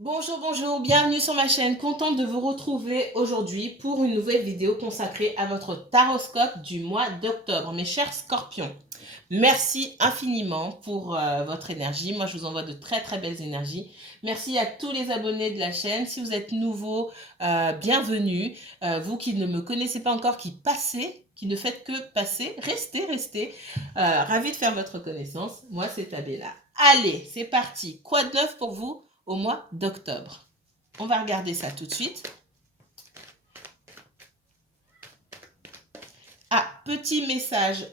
Bonjour, bonjour, bienvenue sur ma chaîne. Contente de vous retrouver aujourd'hui pour une nouvelle vidéo consacrée à votre taroscope du mois d'octobre. Mes chers scorpions, merci infiniment pour votre énergie. Moi, je vous envoie de très très belles énergies. Merci à tous les abonnés de la chaîne. Si vous êtes nouveau, bienvenue. Vous qui ne me connaissez pas encore, qui ne faites que passer, restez. Ravi de faire votre connaissance. Moi, c'est Abella. Allez, c'est parti. Quoi de neuf pour vous au mois d'octobre? On va regarder ça tout de suite. Ah, petit message.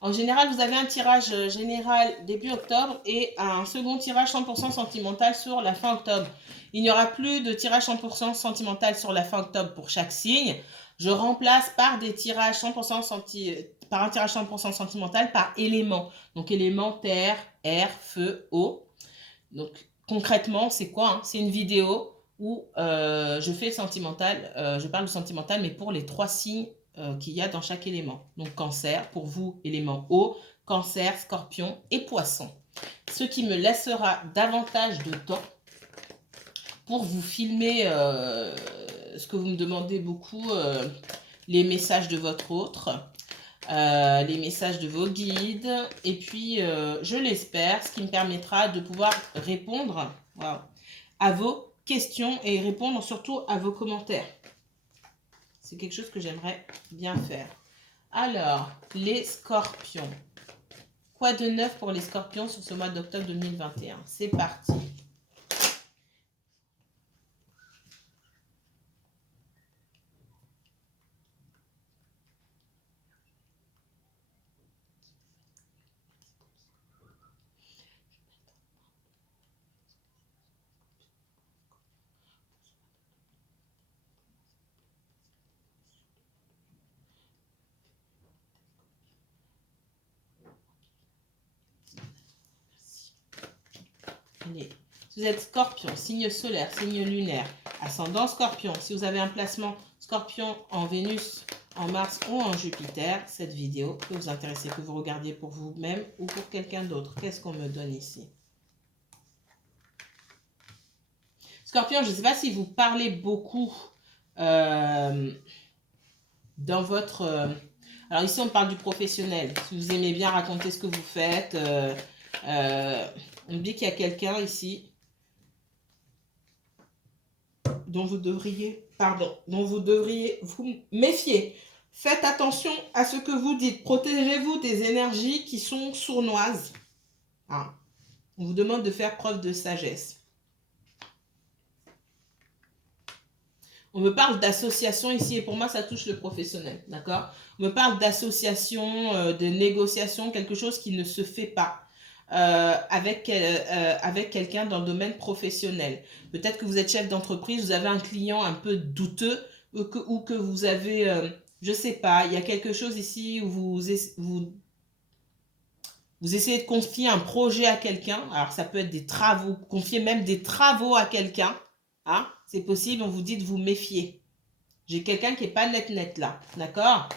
En général, vous avez un tirage général début octobre et un second tirage 100% sentimental sur la fin octobre. Il n'y aura plus de tirage 100% sentimental sur la fin octobre pour chaque signe. Je remplace par des tirages 100% par un tirage 100% sentimental par élément. Donc élément terre, air, feu, eau. Donc concrètement, c'est quoi, hein? C'est une vidéo où je fais le sentimental, je parle du sentimental, mais pour les 3 signes qu'il y a dans chaque élément. Donc cancer, pour vous, élément eau, cancer, scorpion et poisson. Ce qui me laissera davantage de temps pour vous filmer ce que vous me demandez beaucoup, les messages de votre autre, les messages de vos guides, et puis je l'espère, ce qui me permettra de pouvoir répondre à vos questions et répondre surtout à vos commentaires. C'est quelque chose que j'aimerais bien faire. Alors, les scorpions. Quoi de neuf pour les scorpions sur ce mois d'octobre 2021? C'est parti. Allez. Si vous êtes scorpion, signe solaire, signe lunaire, ascendant scorpion, si vous avez un placement scorpion en Vénus, en Mars ou en Jupiter, cette vidéo peut vous intéresser, que vous regardiez pour vous-même ou pour quelqu'un d'autre. Qu'est-ce qu'on me donne ici? Scorpion, je ne sais pas si vous parlez beaucoup dans votre... alors ici, on parle du professionnel. Si vous aimez bien raconter ce que vous faites, on me dit qu'il y a quelqu'un ici dont vous devriez vous méfier. Faites attention à ce que vous dites. Protégez-vous des énergies qui sont sournoises. Hein. On vous demande de faire preuve de sagesse. On me parle d'association ici, et pour moi, ça touche le professionnel, d'accord? On me parle d'association, de négociation, quelque chose qui ne se fait pas avec quelqu'un dans le domaine professionnel. Peut-être que vous êtes chef d'entreprise, vous avez un client un peu douteux, ou que vous avez, je ne sais pas, il y a quelque chose ici où vous essayez de confier un projet à quelqu'un. Alors, ça peut être des travaux, confier même des travaux à quelqu'un. Hein, c'est possible, on vous dit de vous méfier. J'ai quelqu'un qui n'est pas net là, d'accord?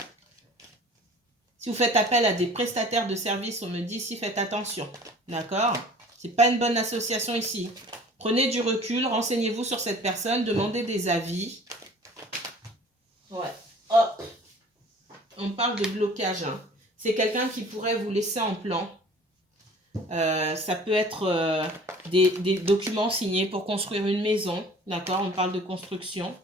Si vous faites appel à des prestataires de services, on me dit si faites attention, d'accord? C'est pas une bonne association ici. Prenez du recul, renseignez-vous sur cette personne, demandez des avis. Ouais, hop. On parle de blocage. Hein. C'est quelqu'un qui pourrait vous laisser en plan. Ça peut être des documents signés pour construire une maison, d'accord? On parle de construction.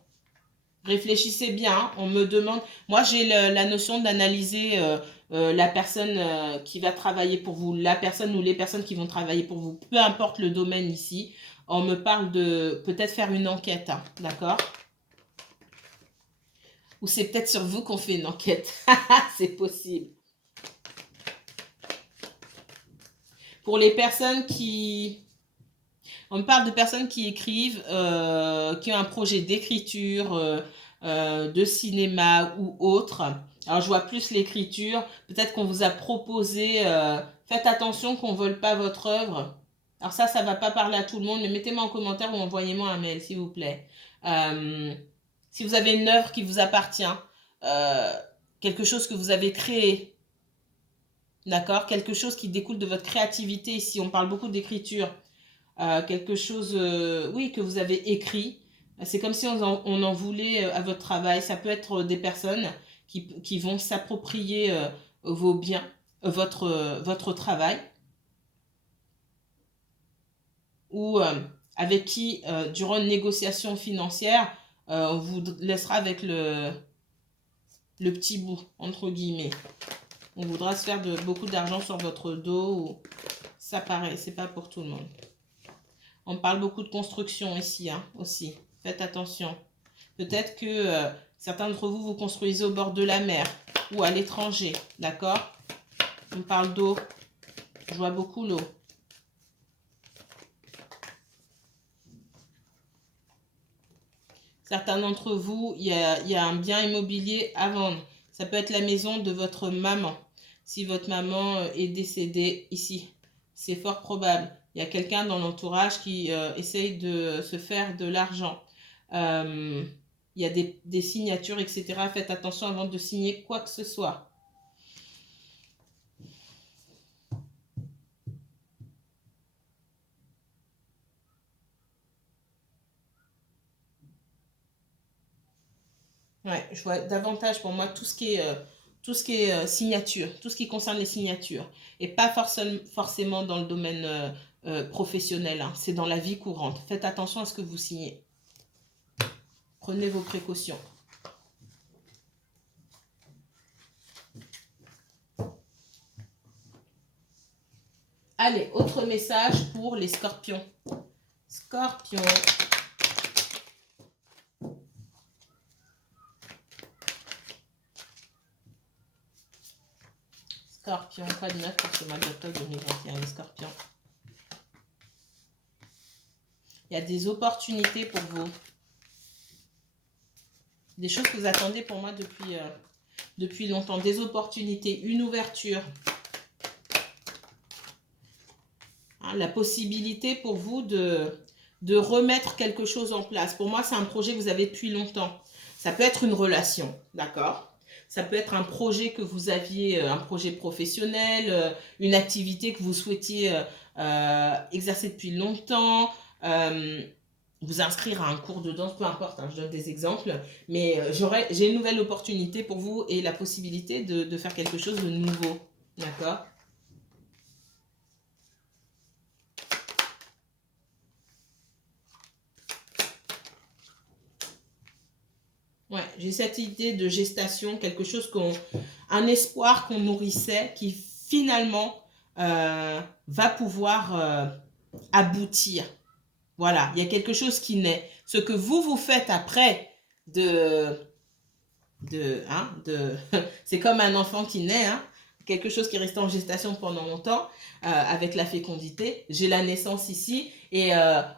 Réfléchissez bien, on me demande... Moi, j'ai la notion d'analyser la personne qui va travailler pour vous, la personne ou les personnes qui vont travailler pour vous, peu importe le domaine ici. On me parle de peut-être faire une enquête, hein, d'accord? Ou c'est peut-être sur vous qu'on fait une enquête. C'est possible. Pour les personnes qui... On me parle de personnes qui écrivent, qui ont un projet d'écriture, de cinéma ou autre. Alors, je vois plus l'écriture. Peut-être qu'on vous a proposé, faites attention qu'on ne vole pas votre œuvre. Alors ça ne va pas parler à tout le monde, mais mettez-moi en commentaire ou envoyez-moi un mail, s'il vous plaît. Si vous avez une œuvre qui vous appartient, quelque chose que vous avez créé, d'accord? Quelque chose qui découle de votre créativité. Ici, on parle beaucoup d'écriture. quelque chose, oui, que vous avez écrit. C'est comme si on en voulait à votre travail. Ça peut être des personnes qui vont s'approprier vos biens, votre travail, ou avec qui, durant une négociation financière, on vous laissera avec le petit bout, entre guillemets. On voudra se faire beaucoup d'argent sur votre dos. Ou... Ça paraît, c'est pas pour tout le monde. On parle beaucoup de construction ici, hein, aussi. Faites attention. Peut-être que certains d'entre vous, vous construisez au bord de la mer ou à l'étranger, d'accord? On parle d'eau. Je vois beaucoup l'eau. Certains d'entre vous, il y a un bien immobilier à vendre. Ça peut être la maison de votre maman. Si votre maman est décédée ici, c'est fort probable. Il y a quelqu'un dans l'entourage qui essaye de se faire de l'argent. Il y a des signatures, etc. Faites attention avant de signer quoi que ce soit. Ouais, je vois davantage pour moi tout ce qui est signature, tout ce qui concerne les signatures. Et pas forcément dans le domaine professionnel, hein. C'est dans la vie courante. Faites attention à ce que vous signez. Prenez vos précautions. Allez, autre message pour les scorpions. Scorpion. Scorpion, quoi de neuf pour ce mois d'octobre 2021, les scorpions? Il y a des opportunités pour vous. Des choses que vous attendez pour moi depuis longtemps. Des opportunités, une ouverture. Hein, la possibilité pour vous de remettre quelque chose en place. Pour moi, c'est un projet que vous avez depuis longtemps. Ça peut être une relation, d'accord? Ça peut être un projet que vous aviez, un projet professionnel, une activité que vous souhaitiez exercer depuis longtemps, vous inscrire à un cours de danse, peu importe, hein, je donne des exemples, mais j'ai une nouvelle opportunité pour vous et la possibilité de faire quelque chose de nouveau, d'accord? Ouais, j'ai cette idée de gestation, quelque chose un espoir qu'on nourrissait qui finalement va pouvoir aboutir. Voilà, il y a quelque chose qui naît. Ce que vous faites après c'est comme un enfant qui naît, hein, quelque chose qui est resté en gestation pendant longtemps, avec la fécondité. J'ai la naissance ici et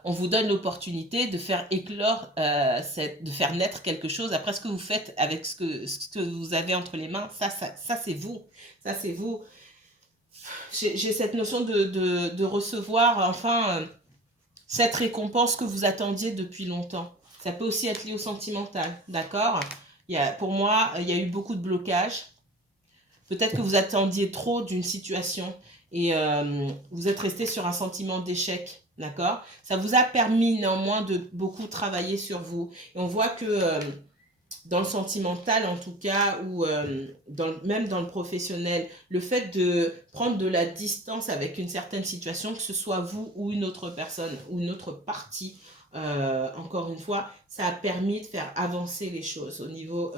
on vous donne l'opportunité de faire éclore, de faire naître quelque chose. Après, ce que vous faites avec ce que vous avez entre les mains, ça c'est vous. Ça, c'est vous. J'ai cette notion de recevoir, enfin, cette récompense que vous attendiez depuis longtemps. Ça peut aussi être lié au sentimental, d'accord? Pour moi, il y a eu beaucoup de blocages. Peut-être que vous attendiez trop d'une situation et vous êtes resté sur un sentiment d'échec, d'accord? Ça vous a permis néanmoins de beaucoup travailler sur vous. Et on voit que dans le sentimental en tout cas, ou même dans le professionnel, le fait de prendre de la distance avec une certaine situation, que ce soit vous ou une autre personne ou une autre partie, encore une fois, ça a permis de faire avancer les choses au niveau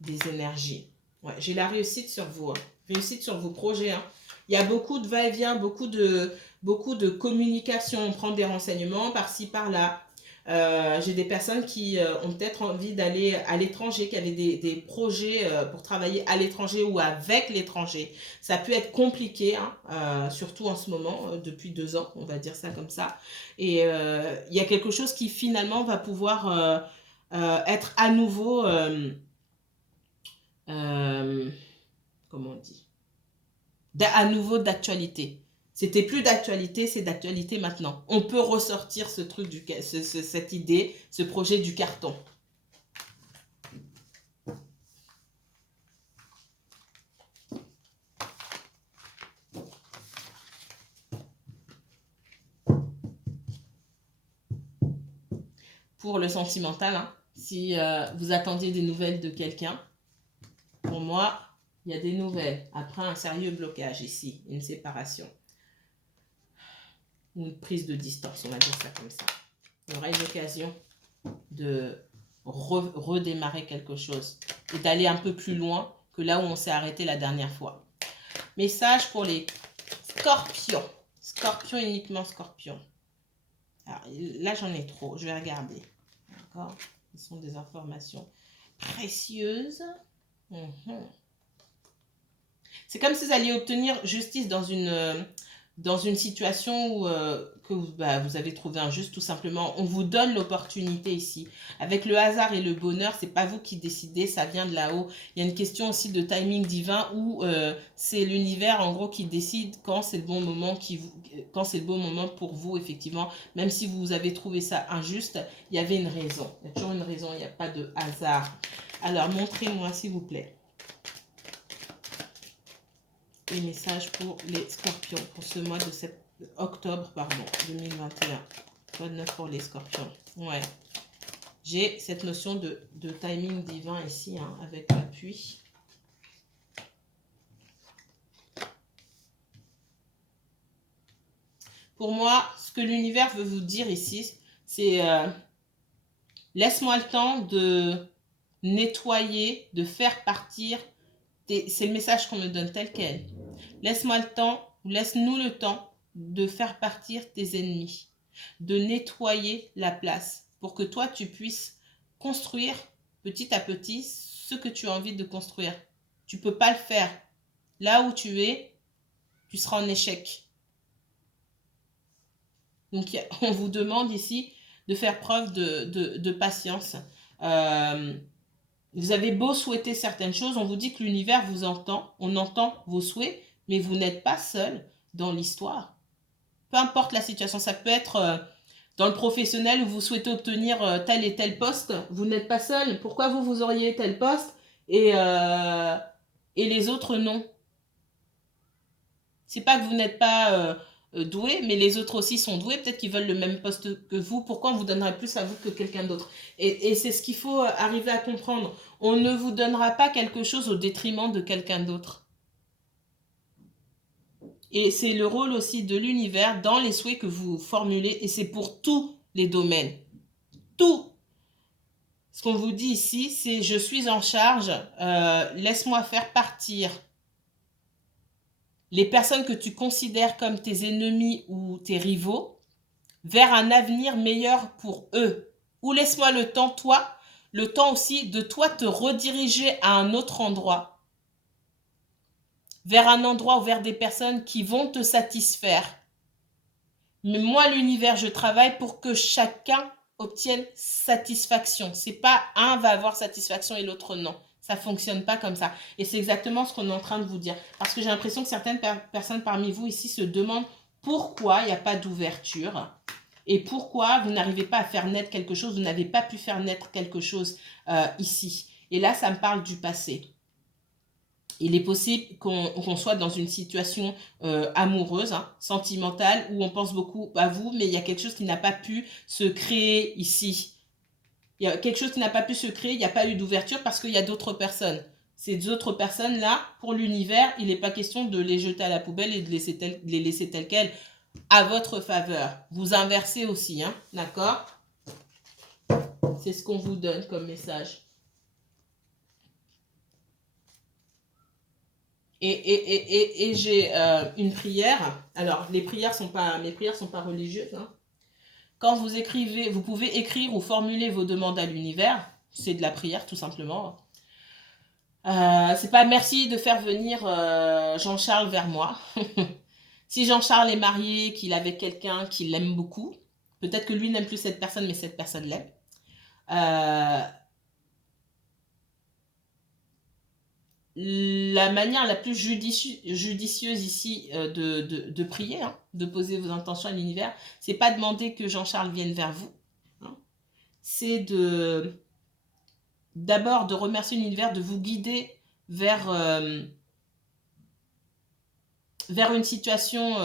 des énergies. Ouais, j'ai la réussite sur vous, hein. Réussite sur vos projets, hein. Il y a beaucoup de va-et-vient, beaucoup de communication. On prend des renseignements par-ci, par-là. J'ai des personnes qui ont peut-être envie d'aller à l'étranger, qui avaient des projets pour travailler à l'étranger ou avec l'étranger. Ça peut être compliqué, hein, surtout en ce moment, depuis 2 ans, on va dire ça comme ça. Et il y a quelque chose qui finalement va pouvoir être à nouveau, comment on dit, à nouveau d'actualité. C'était plus d'actualité, c'est d'actualité maintenant. On peut ressortir ce truc, cette idée, ce projet du carton. pour le sentimental, hein. Si vous attendiez des nouvelles de quelqu'un, pour moi, il y a des nouvelles. Après un sérieux blocage ici, une séparation. Ou une prise de distance, on va dire ça comme ça. Il y aura une occasion de redémarrer quelque chose et d'aller un peu plus loin que là où on s'est arrêté la dernière fois. Message pour les scorpions. Scorpion, uniquement scorpion. Alors, là, j'en ai trop. Je vais regarder. D'accord? Ce sont des informations précieuses. C'est comme si vous alliez obtenir justice dans une situation où que vous avez trouvé injuste, tout simplement. On vous donne l'opportunité ici. Avec le hasard et le bonheur, c'est pas vous qui décidez, ça vient de là-haut. Il y a une question aussi de timing divin où c'est l'univers, en gros, qui décide quand c'est le bon moment, quand c'est le bon moment pour vous, effectivement. Même si vous avez trouvé ça injuste, il y avait une raison. Il y a toujours une raison, il n'y a pas de hasard. Alors, montrez-moi, s'il vous plaît, les messages pour les scorpions pour ce mois de octobre 2021. Code 9 pour les scorpions. Ouais. J'ai cette notion de timing divin ici, hein, avec l'appui. Pour moi, ce que l'univers veut vous dire ici, c'est laisse-moi le temps de nettoyer, de faire partir. C'est le message qu'on me donne tel quel. Laisse-moi le temps, laisse-nous le temps de faire partir tes ennemis, de nettoyer la place pour que toi, tu puisses construire petit à petit ce que tu as envie de construire. Tu ne peux pas le faire. Là où tu es, tu seras en échec. Donc, on vous demande ici de faire preuve de patience. Vous avez beau souhaiter certaines choses, on vous dit que l'univers vous entend, on entend vos souhaits, mais vous n'êtes pas seul dans l'histoire. Peu importe la situation, ça peut être dans le professionnel où vous souhaitez obtenir tel et tel poste, vous n'êtes pas seul. Pourquoi vous auriez tel poste et les autres non? C'est pas que vous n'êtes pas doué, mais les autres aussi sont doués. Peut-être qu'ils veulent le même poste que vous. Pourquoi on vous donnerait plus à vous que quelqu'un d'autre? Et c'est ce qu'il faut arriver à comprendre. On ne vous donnera pas quelque chose au détriment de quelqu'un d'autre. Et c'est le rôle aussi de l'univers dans les souhaits que vous formulez. Et c'est pour tous les domaines. Tout. Ce qu'on vous dit ici, c'est je suis en charge. Laisse-moi faire partir les personnes que tu considères comme tes ennemis ou tes rivaux vers un avenir meilleur pour eux. Ou laisse-moi le temps, toi, le temps aussi de toi te rediriger à un autre endroit. Vers un endroit ou vers des personnes qui vont te satisfaire. Mais moi, l'univers, je travaille pour que chacun obtienne satisfaction. C'est pas un va avoir satisfaction et l'autre non. Ça fonctionne pas comme ça. Et c'est exactement ce qu'on est en train de vous dire. Parce que j'ai l'impression que certaines personnes parmi vous ici se demandent pourquoi il n'y a pas d'ouverture et pourquoi vous n'arrivez pas à faire naître quelque chose, vous n'avez pas pu faire naître quelque chose ici. Et là, ça me parle du passé. Il est possible qu'on soit dans une situation amoureuse, hein, sentimentale, où on pense beaucoup à vous, mais il y a quelque chose qui n'a pas pu se créer ici. Il y a quelque chose qui n'a pas pu se créer, il n'y a pas eu d'ouverture parce qu'il y a d'autres personnes. Ces autres personnes-là, pour l'univers, il n'est pas question de les jeter à la poubelle et de les laisser telles quelles à votre faveur. Vous inversez aussi, hein, d'accord? C'est ce qu'on vous donne comme message. Et j'ai une prière. Alors, mes prières sont pas religieuses. Hein. Quand vous écrivez, vous pouvez écrire ou formuler vos demandes à l'univers. C'est de la prière, tout simplement. C'est pas merci de faire venir Jean-Charles vers moi. Si Jean-Charles est marié, qu'il est avec quelqu'un qui l'aime beaucoup, peut-être que lui n'aime plus cette personne, mais cette personne l'aime. La manière la plus judicieuse ici de prier, hein, de poser vos intentions à l'univers, c'est pas demander que Jean-Charles vienne vers vous. Hein. C'est d'abord de remercier l'univers de vous guider vers une situation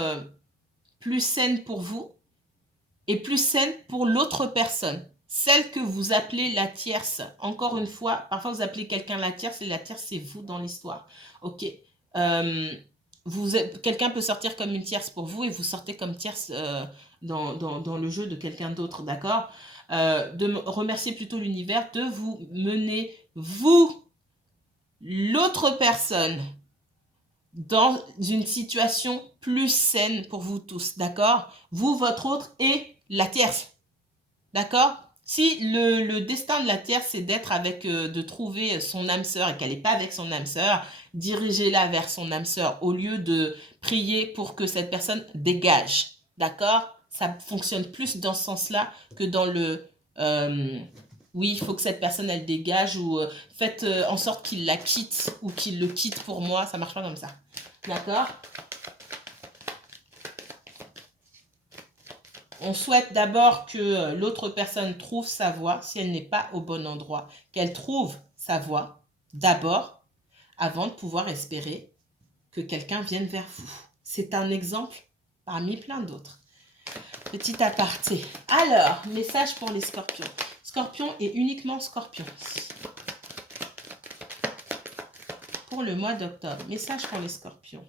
plus saine pour vous et plus saine pour l'autre personne. celle que vous appelez la tierce. Encore une fois, parfois vous appelez quelqu'un la tierce et la tierce c'est vous dans l'histoire. Ok. Quelqu'un peut sortir comme une tierce pour vous et vous sortez comme tierce dans le jeu de quelqu'un d'autre, d'accord? Remercier plutôt l'univers de vous mener, vous, l'autre personne, dans une situation plus saine pour vous tous, d'accord? Vous, votre autre et la tierce, d'accord? Si le destin de la tierce, c'est d'être avec, de trouver son âme sœur et qu'elle n'est pas avec son âme sœur, dirigez-la vers son âme sœur au lieu de prier pour que cette personne dégage, d'accord? Ça fonctionne plus dans ce sens-là que dans le oui, il faut que cette personne elle dégage ou faites en sorte qu'il la quitte ou qu'il le quitte pour moi, ça marche pas comme ça, d'accord? On souhaite d'abord que l'autre personne trouve sa voie, si elle n'est pas au bon endroit, qu'elle trouve sa voie d'abord, avant de pouvoir espérer que quelqu'un vienne vers vous. C'est un exemple parmi plein d'autres. Petit aparté. Alors, message pour les scorpions. Scorpion et uniquement scorpion. Pour le mois d'octobre. Message pour les scorpions.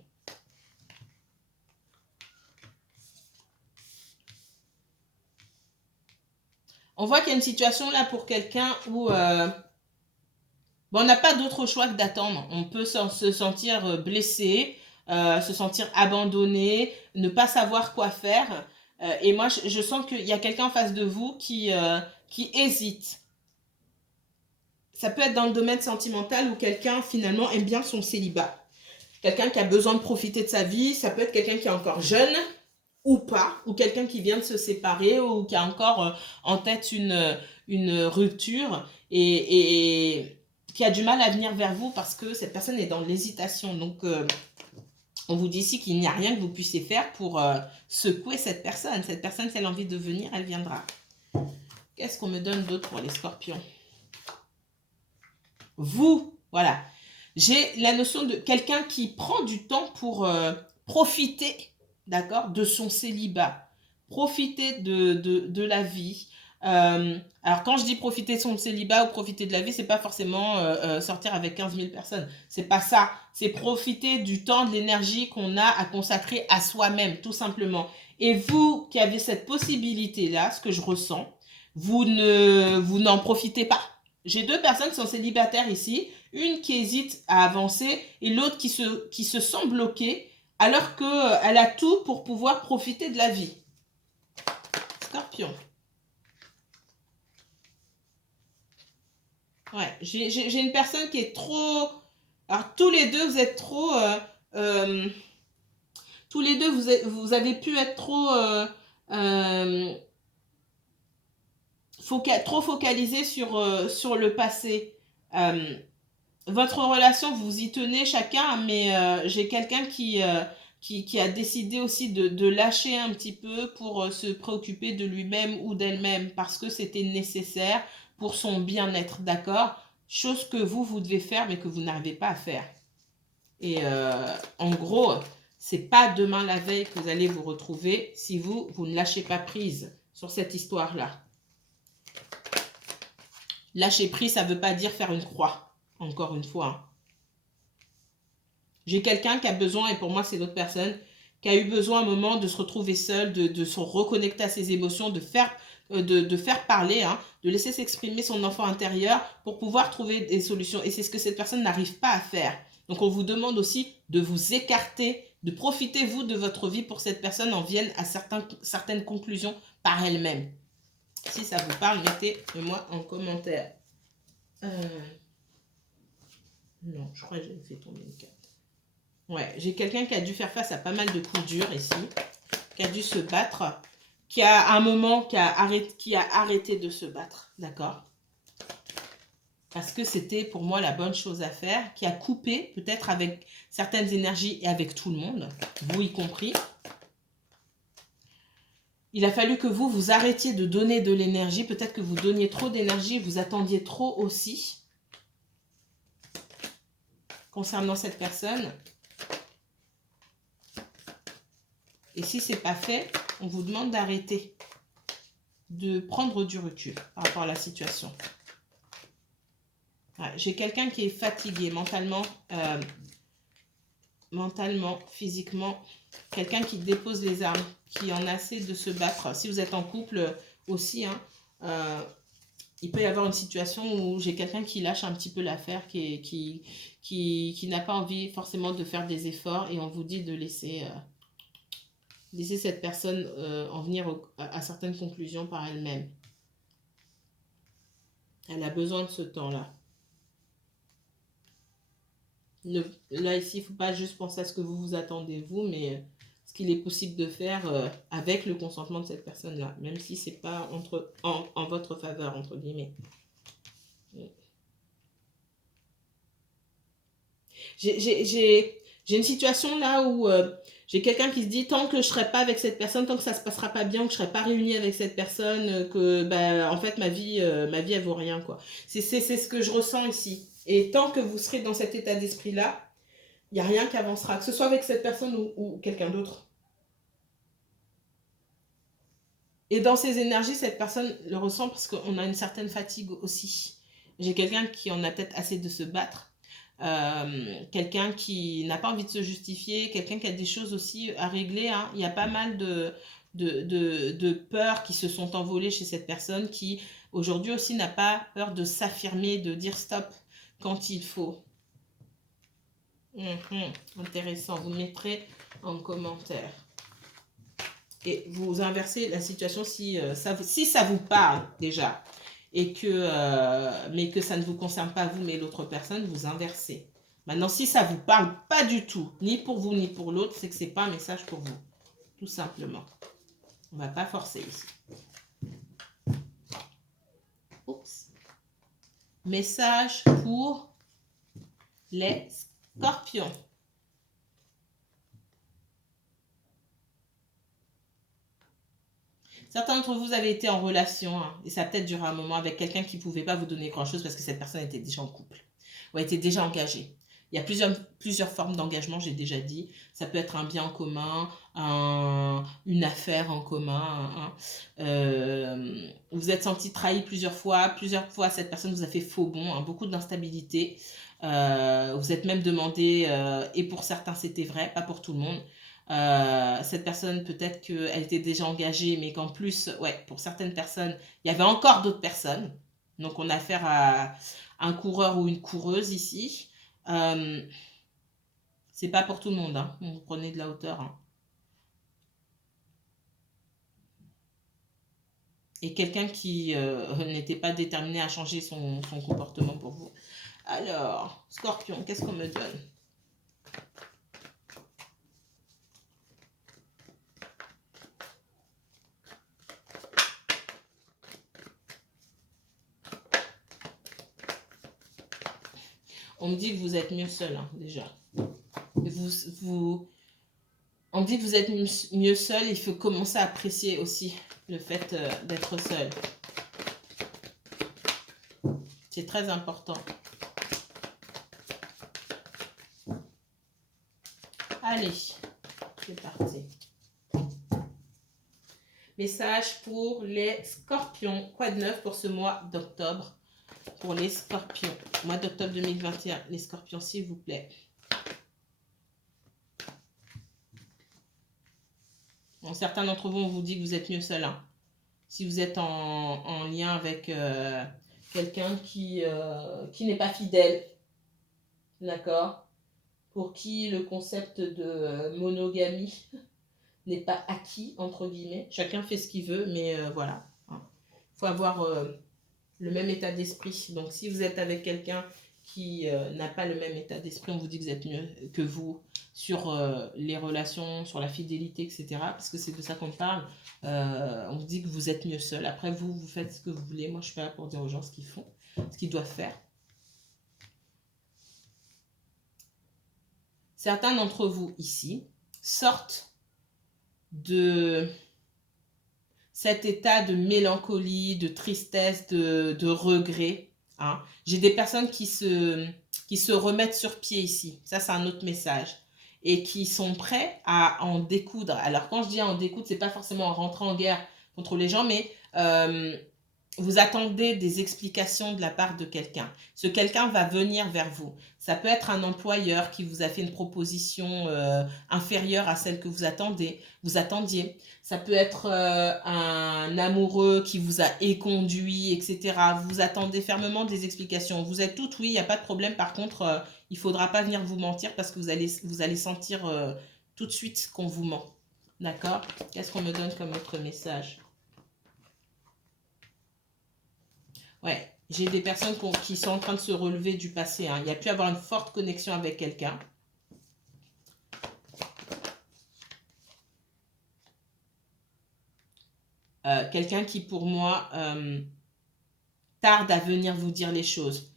On voit qu'il y a une situation là pour quelqu'un où on n'a pas d'autre choix que d'attendre. On peut se sentir blessé, se sentir abandonné, ne pas savoir quoi faire. Et moi, je sens qu'il y a quelqu'un en face de vous qui hésite. Ça peut être dans le domaine sentimental où quelqu'un finalement aime bien son célibat. Quelqu'un qui a besoin de profiter de sa vie. Ça peut être quelqu'un qui est encore jeune ou pas, ou quelqu'un qui vient de se séparer ou qui a encore en tête une rupture et qui a du mal à venir vers vous parce que cette personne est dans l'hésitation. Donc, on vous dit ici qu'il n'y a rien que vous puissiez faire pour secouer cette personne. Cette personne, si elle a envie de venir, elle viendra. Qu'est-ce qu'on me donne d'autre pour les scorpions? Vous, voilà. J'ai la notion de quelqu'un qui prend du temps pour profiter, d'accord, de son célibat. Profiter de la vie. Alors, quand je dis profiter de son célibat ou profiter de la vie, c'est pas forcément sortir avec 15 000 personnes. C'est pas ça. C'est profiter du temps, de l'énergie qu'on a à consacrer à soi-même, tout simplement. Et vous qui avez cette possibilité-là, ce que je ressens, vous n'en profitez pas. J'ai deux personnes qui sont célibataires ici, une qui hésite à avancer et l'autre qui se sent bloquée alors qu'elle a tout pour pouvoir profiter de la vie. Scorpion. Ouais, j'ai une personne qui est trop... Alors, tous les deux, vous êtes trop... tous les deux, vous avez pu être trop... trop focalisé sur le passé. Votre relation, vous y tenez chacun, mais j'ai quelqu'un qui a décidé aussi de lâcher un petit peu pour se préoccuper de lui-même ou d'elle-même parce que c'était nécessaire pour son bien-être, d'accord? Chose que vous devez faire, mais que vous n'arrivez pas à faire. Et en gros, c'est pas demain la veille que vous allez vous retrouver si vous ne lâchez pas prise sur cette histoire-là. Lâcher prise, ça ne veut pas dire faire une croix, encore une fois. J'ai quelqu'un qui a besoin, et pour moi c'est l'autre personne, qui a eu besoin à un moment de se retrouver seul, de se reconnecter à ses émotions, de faire parler, de laisser s'exprimer son enfant intérieur pour pouvoir trouver des solutions. Et c'est ce que cette personne n'arrive pas à faire. Donc on vous demande aussi de vous écarter, de profiter vous de votre vie pour que cette personne en vienne à certaines conclusions par elle-même. Si ça vous parle, mettez-moi en commentaire. Non, je crois que j'ai fait tomber une carte. Ouais, j'ai quelqu'un qui a dû faire face à pas mal de coups durs ici, qui a dû se battre, qui a à un moment qui a arrêté de se battre, d'accord? Parce que c'était pour moi la bonne chose à faire, qui a coupé peut-être avec certaines énergies et avec tout le monde, vous y compris. Il a fallu que vous arrêtiez de donner de l'énergie. Peut-être que vous donniez trop d'énergie, vous attendiez trop aussi. Concernant cette personne. Et si ce n'est pas fait, on vous demande d'arrêter. de prendre du recul par rapport à la situation. Ouais, j'ai quelqu'un qui est fatigué mentalement, physiquement. Quelqu'un qui dépose les armes, qui en a assez de se battre. Si vous êtes en couple aussi, hein, il peut y avoir une situation où j'ai quelqu'un qui lâche un petit peu l'affaire, qui n'a pas envie forcément de faire des efforts et on vous dit de laisser cette personne en venir à certaines conclusions par elle-même. Elle a besoin de ce temps-là. Là, ici, il ne faut pas juste penser à ce que vous vous attendez, vous, mais ce qu'il est possible de faire avec le consentement de cette personne-là, même si ce n'est pas en votre faveur, entre guillemets. J'ai une situation là où j'ai quelqu'un qui se dit tant que je ne serai pas avec cette personne, tant que ça ne se passera pas bien, que je ne serai pas réunie avec cette personne, que bah, en fait ma vie elle vaut rien, quoi. C'est ce que je ressens ici. Et tant que vous serez dans cet état d'esprit-là, il n'y a rien qui avancera, que ce soit avec cette personne ou quelqu'un d'autre. Et dans ces énergies, cette personne le ressent parce qu'on a une certaine fatigue aussi. J'ai quelqu'un qui en a peut-être assez de se battre. Quelqu'un qui n'a pas envie de se justifier, quelqu'un qui a des choses aussi à régler, hein. Il y a pas mal de peurs qui se sont envolées chez cette personne qui aujourd'hui aussi n'a pas peur de s'affirmer, de dire stop quand il faut. Intéressant, vous mettrez en commentaire. Et vous inversez la situation si ça vous parle déjà. Et mais que ça ne vous concerne pas vous, mais l'autre personne, vous inversez. Maintenant, si ça ne vous parle pas du tout, ni pour vous, ni pour l'autre, c'est que ce n'est pas un message pour vous. Tout simplement. On ne va pas forcer ici. Oups. Message pour les scorpions. Certains d'entre vous avez été en relation, hein, et ça a peut-être duré un moment avec quelqu'un qui ne pouvait pas vous donner grand-chose parce que cette personne était déjà en couple ou était déjà engagée. Il y a plusieurs formes d'engagement, j'ai déjà dit. Ça peut être un bien en commun, une affaire en commun. Vous êtes senti trahi plusieurs fois. Plusieurs fois, cette personne vous a fait faux bond, hein, beaucoup d'instabilité. Vous êtes même demandé, et pour certains c'était vrai, pas pour tout le monde. Cette personne, peut-être qu'elle était déjà engagée, mais qu'en plus, ouais, pour certaines personnes, il y avait encore d'autres personnes. Donc, on a affaire à un coureur ou une coureuse ici. C'est pas pour tout le monde, hein. Vous prenez de la hauteur, hein. Et quelqu'un qui n'était pas déterminé à changer son comportement pour vous. Alors, Scorpion, qu'est-ce qu'on me donne ? On me dit que vous êtes mieux seul, hein, déjà. On me dit que vous êtes mieux seul. Il faut commencer à apprécier aussi le fait d'être seul. C'est très important. Allez, c'est parti. Message pour les scorpions. Quoi de neuf pour ce mois d'octobre? Pour les scorpions. Mois d'octobre 2021. Les scorpions, s'il vous plaît. Bon, certains d'entre vous, on vous dit que vous êtes mieux seul, hein. Si vous êtes en lien avec quelqu'un qui n'est pas fidèle. D'accord? Pour qui le concept de monogamie n'est pas acquis, entre guillemets. Chacun fait ce qu'il veut, mais voilà. Il faut avoir le même état d'esprit. Donc, si vous êtes avec quelqu'un qui n'a pas le même état d'esprit, on vous dit que vous êtes mieux que vous sur les relations, sur la fidélité, etc. Parce que c'est de ça qu'on parle. On vous dit que vous êtes mieux seul. Après, vous faites ce que vous voulez. Moi, je suis pas là pour dire aux gens ce qu'ils font, ce qu'ils doivent faire. Certains d'entre vous ici sortent de cet état de mélancolie, de tristesse, de regret. Hein. J'ai des personnes qui se remettent sur pied ici. Ça, c'est un autre message. Et qui sont prêts à en découdre. Alors, quand je dis à en découdre, c'est pas forcément en rentrant en guerre contre les gens, mais vous attendez des explications de la part de quelqu'un. Ce quelqu'un va venir vers vous. Ça peut être un employeur qui vous a fait une proposition inférieure à celle que vous attendiez. Ça peut être un amoureux qui vous a éconduit, etc. Vous attendez fermement des explications. Vous êtes toutes, oui, il n'y a pas de problème. Par contre, il ne faudra pas venir vous mentir parce que vous allez sentir tout de suite qu'on vous ment. D'accord? Qu'est-ce qu'on me donne comme autre message? Ouais, j'ai des personnes qui sont en train de se relever du passé. Hein. Il y a pu avoir une forte connexion avec quelqu'un. Quelqu'un qui, pour moi, tarde à venir vous dire les choses.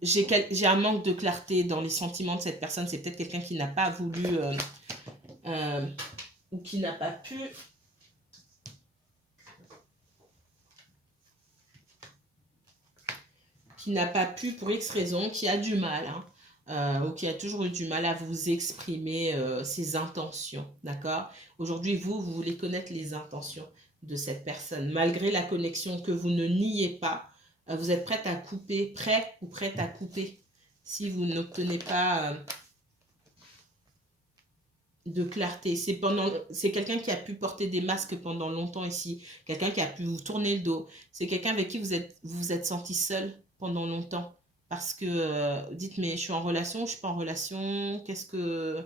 J'ai un manque de clarté dans les sentiments de cette personne. C'est peut-être quelqu'un qui n'a pas voulu ou qui n'a pas pu. Qui n'a pas pu pour X raison, qui a du mal, hein, ou qui a toujours eu du mal à vous exprimer ses intentions, d'accord? Aujourd'hui, vous voulez connaître les intentions de cette personne. Malgré la connexion que vous ne niez pas, vous êtes prête à couper, prêt ou prête à couper si vous n'obtenez pas de clarté. C'est quelqu'un qui a pu porter des masques pendant longtemps ici, quelqu'un qui a pu vous tourner le dos. C'est quelqu'un avec qui vous êtes senti seul pendant longtemps. Parce que, dites, mais je suis en relation, je ne suis pas en relation, qu'est-ce que...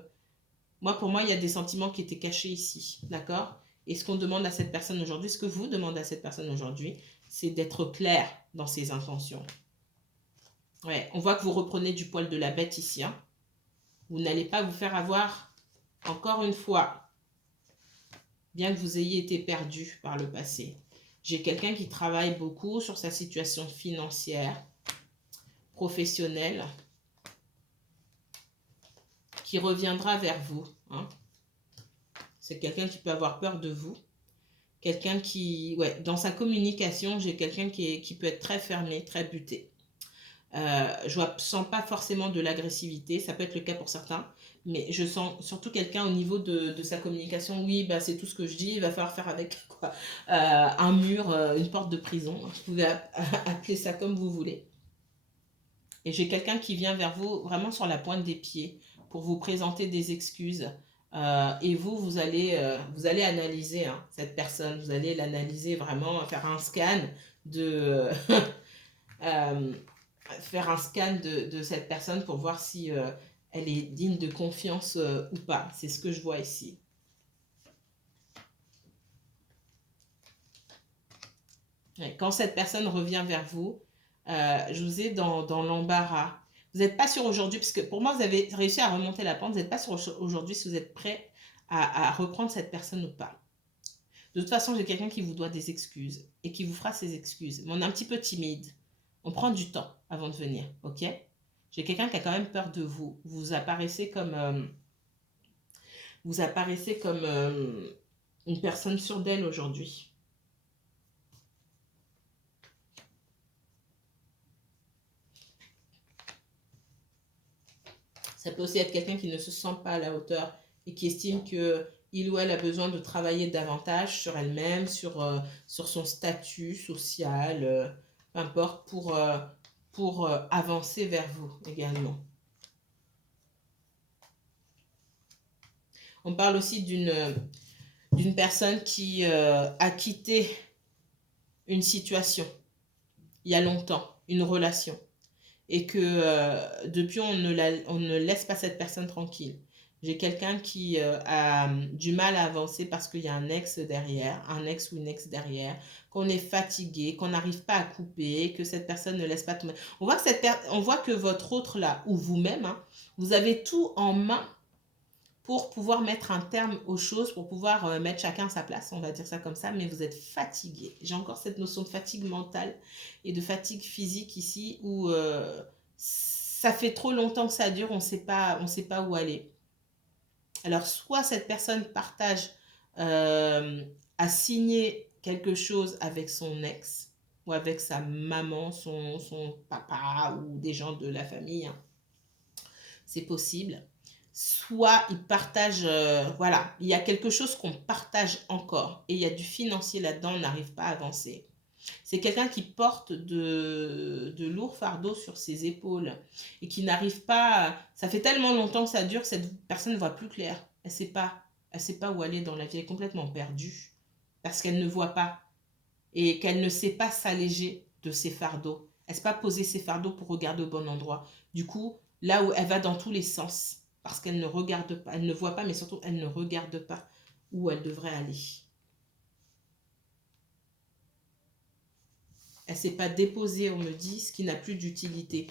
Moi, pour moi, il y a des sentiments qui étaient cachés ici, d'accord? Et ce qu'on demande à cette personne aujourd'hui, ce que vous demandez à cette personne aujourd'hui, c'est d'être clair dans ses intentions. Ouais, on voit que vous reprenez du poil de la bête ici, hein. Vous n'allez pas vous faire avoir, encore une fois, bien que vous ayez été perdu par le passé. J'ai quelqu'un qui travaille beaucoup sur sa situation financière, professionnelle, qui reviendra vers vous. Hein. C'est quelqu'un qui peut avoir peur de vous. Quelqu'un qui, ouais, dans sa communication, j'ai quelqu'un qui peut être très fermé, très buté. Je ne sens pas forcément de l'agressivité, ça peut être le cas pour certains, mais je sens surtout quelqu'un au niveau de sa communication. Oui, bah, c'est tout ce que je dis, il va falloir faire avec quoi. Un mur, une porte de prison, vous pouvez appeler ça comme vous voulez. Et j'ai quelqu'un qui vient vers vous vraiment sur la pointe des pieds pour vous présenter des excuses. Et vous allez analyser cette personne, vous allez l'analyser vraiment, faire un scan de... faire un scan de cette personne pour voir si elle est digne de confiance ou pas. C'est ce que je vois ici. Quand cette personne revient vers vous, je vous ai dans l'embarras. Vous n'êtes pas sûr aujourd'hui, parce que pour moi, vous avez réussi à remonter la pente. Vous n'êtes pas sûr aujourd'hui si vous êtes prêt à reprendre cette personne ou pas. De toute façon, j'ai quelqu'un qui vous doit des excuses et qui vous fera ses excuses. Mais on est un petit peu timide. On prend du temps avant de venir, ok? J'ai quelqu'un qui a quand même peur de vous. Vous apparaissez comme une personne sûre d'elle aujourd'hui. Ça peut aussi être quelqu'un qui ne se sent pas à la hauteur et qui estime qu'il ou elle a besoin de travailler davantage sur elle-même, sur son statut social, peu importe, pour avancer vers vous également. On parle aussi d'une personne qui a quitté une situation il y a longtemps, une relation, et que depuis on ne laisse pas cette personne tranquille. J'ai quelqu'un qui a du mal à avancer parce qu'il y a un ex derrière, un ex ou une ex derrière, qu'on est fatigué, qu'on n'arrive pas à couper, que cette personne ne laisse pas tomber. On voit que votre autre là, ou vous-même, vous avez tout en main pour pouvoir mettre un terme aux choses, pour pouvoir mettre chacun à sa place, on va dire ça comme ça, mais vous êtes fatigué. J'ai encore cette notion de fatigue mentale et de fatigue physique ici, où ça fait trop longtemps que ça dure, on sait pas où aller. Alors, soit cette personne partage, a signé quelque chose avec son ex, ou avec sa maman, son papa, ou des gens de la famille, c'est possible. soit ils partagent, voilà, il y a quelque chose qu'on partage encore et il y a du financier là-dedans, on n'arrive pas à avancer. C'est quelqu'un qui porte de lourds fardeaux sur ses épaules et qui n'arrive pas, ça fait tellement longtemps que ça dure que cette personne ne voit plus clair. Elle sait pas où aller dans la vie, elle est complètement perdue parce qu'elle ne voit pas et qu'elle ne sait pas s'alléger de ses fardeaux. Elle ne sait pas poser ses fardeaux pour regarder au bon endroit. Du coup, là où elle va dans tous les sens, parce qu'elle ne regarde pas, elle ne voit pas, mais surtout elle ne regarde pas où elle devrait aller. Elle ne sait pas déposer, on me dit, ce qui n'a plus d'utilité.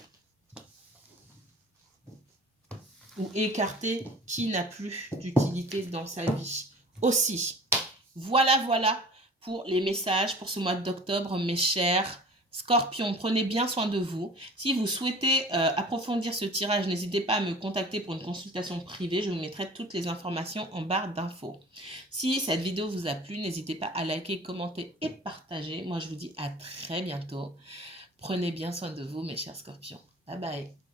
Ou écarter qui n'a plus d'utilité dans sa vie. Aussi, voilà pour les messages pour ce mois d'octobre, mes chers Scorpions. Prenez bien soin de vous. Si vous souhaitez approfondir ce tirage, n'hésitez pas à me contacter pour une consultation privée. Je vous mettrai toutes les informations en barre d'infos. Si cette vidéo vous a plu, n'hésitez pas à liker, commenter et partager. Moi, je vous dis à très bientôt. Prenez bien soin de vous, mes chers Scorpions. Bye bye.